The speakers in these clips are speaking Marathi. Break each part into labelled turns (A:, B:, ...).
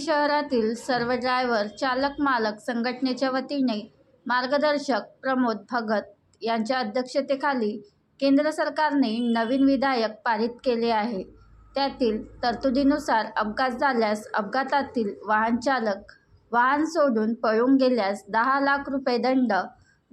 A: बार्शी शहरातील सर्व ड्रायव्हर चालक मालक संघटनेच्या वतीने मार्गदर्शक प्रमोद भगत यांच्या अध्यक्षतेखाली केंद्र सरकारने नवीन विधायक पारित केले आहे. त्यातील तरतुदीनुसार अपघात झाल्यास अपघातातील वाहन चालक वाहन सोडून पळून गेल्यास दहा लाख रुपये दंड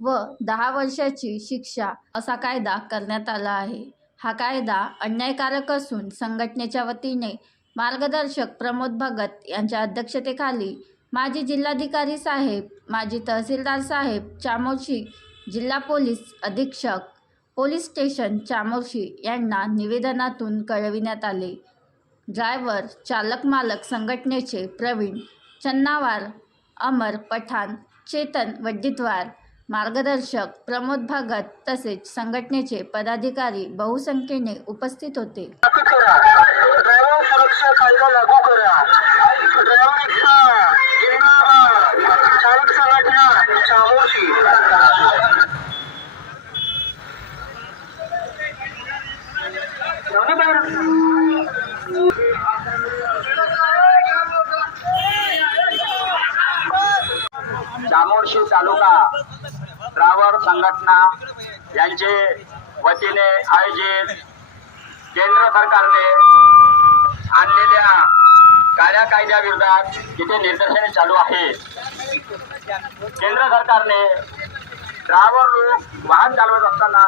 A: व दहा वर्षाची शिक्षा असा कायदा करण्यात आला आहे. हा कायदा अन्यायकारक असून संघटनेच्या वतीने मार्गदर्शक प्रमोद भगत यांच्या अध्यक्षतेखाली माजी जिल्हाधिकारी साहेब माजी तहसीलदार साहेब चामोर्शी जिल्हा पोलीस अधीक्षक पोलीस स्टेशन चामोर्शी यांना निवेदनातून कळविण्यात आले. ड्रायव्हर चालक मालक संघटनेचे प्रवीण चन्नावार अमर पठाण चेतन वड्डीतवार मार्गदर्शक प्रमोद भगत तसेच संघटनेचे पदाधिकारी बहुसंख्येने उपस्थित होते.
B: लागू सुरक्षा कायदा लागू करा एकता जिंदाबाद चालक संघटना चामोशी
C: चामोर्शी तालुका ड्रायव्हर संघटना यांचे वतीने आयोजित केंद्र सरकारने आणलेल्या काळ्या कायद्याविरोधात तिथे निदर्शने चालू आहे. केंद्र सरकारने ड्रायव्हर लोक वाहन चालवत असताना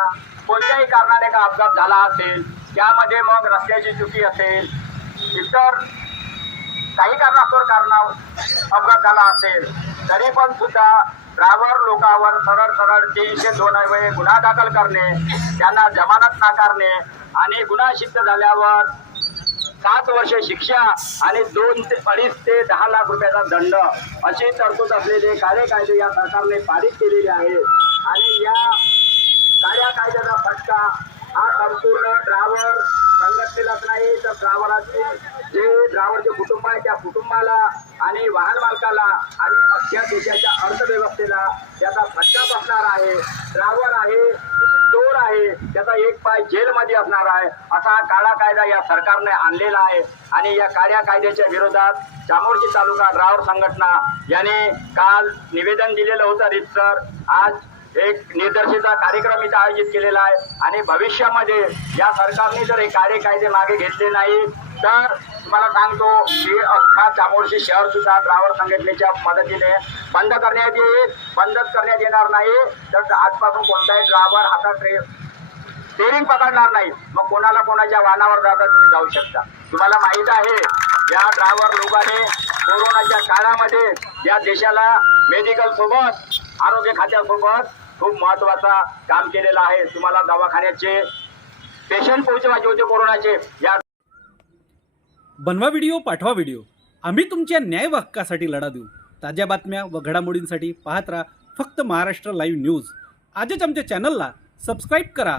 C: कोणत्याही कारणाने का अपघात झाला असेल त्यामध्ये मग रस्त्याची चुकी असेल इतर काही कारणास्तव कारणा अपघात झाला असेल तरी पण सुद्धा ड्रायव्हर लोकांवर सरळ सरळ तीनशे दोन वेळे गुन्हा दाखल करणे त्यांना जमानत नाकारणे आणि गुन्हा सिद्ध झाल्यावर सात वर्ष शिक्षा आणि दोन ते अडीच ते दहा लाख रुपयाचा दंड अशी तरतूद असलेले कार्य कायदे या सरकारने पारित केलेले आहेत. आणि या काळ्या कायद्याचा फटका हा संपूर्ण ड्रायव्हर संघटनेलाच नाही तर ड्रायव्हराचे जे ड्रायव्हरचे कुटुंब आहे त्या कुटुंबाला आणि वाहन मालकाला आणि अख्ख्या देशाच्या अर्थव्यवस्थेला याचा फटका बसणार आहे. ड्रायव्हर आहे किती आहे त्याचा एक पाय जेलमध्ये असणार आहे. असा हा काळा कायदा या सरकारने आणलेला आहे. आणि या काळ्या कायद्याच्या विरोधात चामोर्शी तालुका ड्रायव्हर संघटना याने काल निवेदन दिलेलं होतं रितसर. आज एक निर्दर्शेचा कार्यक्रम इथं आयोजित केलेला आहे. आणि भविष्यामध्ये या सरकारने जर हे कार्य कायदे मागे घेतले नाही तर तुम्हाला सांगतो की अख्खा चामोर्शी शहर सुद्धा ड्रायव्हर संघटनेच्या मदतीने बंद करण्यात येईल. बंदच करण्यात येणार नाही. तर आजपासून कोणताही ड्रायव्हर हातात स्टेरिंग पकडणार नाही. मग कोणाला कोणाच्या वाहनावर जाता तुम्ही जाऊ शकता. तुम्हाला माहीत आहे या ड्रायव्हर लोकांनी कोरोनाच्या काळामध्ये या देशाला मेडिकल सोबत आरोग्य खात्यासोबत खूप महत्त्वाचा काम केलेलं आहे. तुम्हाला दवाखान्याचे पेशंट पोहोचवायचे होते कोरोनाचे. या
D: बनवा व्हिडिओ पाठवा व्हिडिओ आम्ही तुमच्या न्याय हक्कासाठी लढा देऊ. ताज्या बातम्या व घडामोडींसाठी पाहत राहा फक्त महाराष्ट्र लाईव्ह न्यूज आजच आमच्या चॅनलला सबस्क्राईब करा.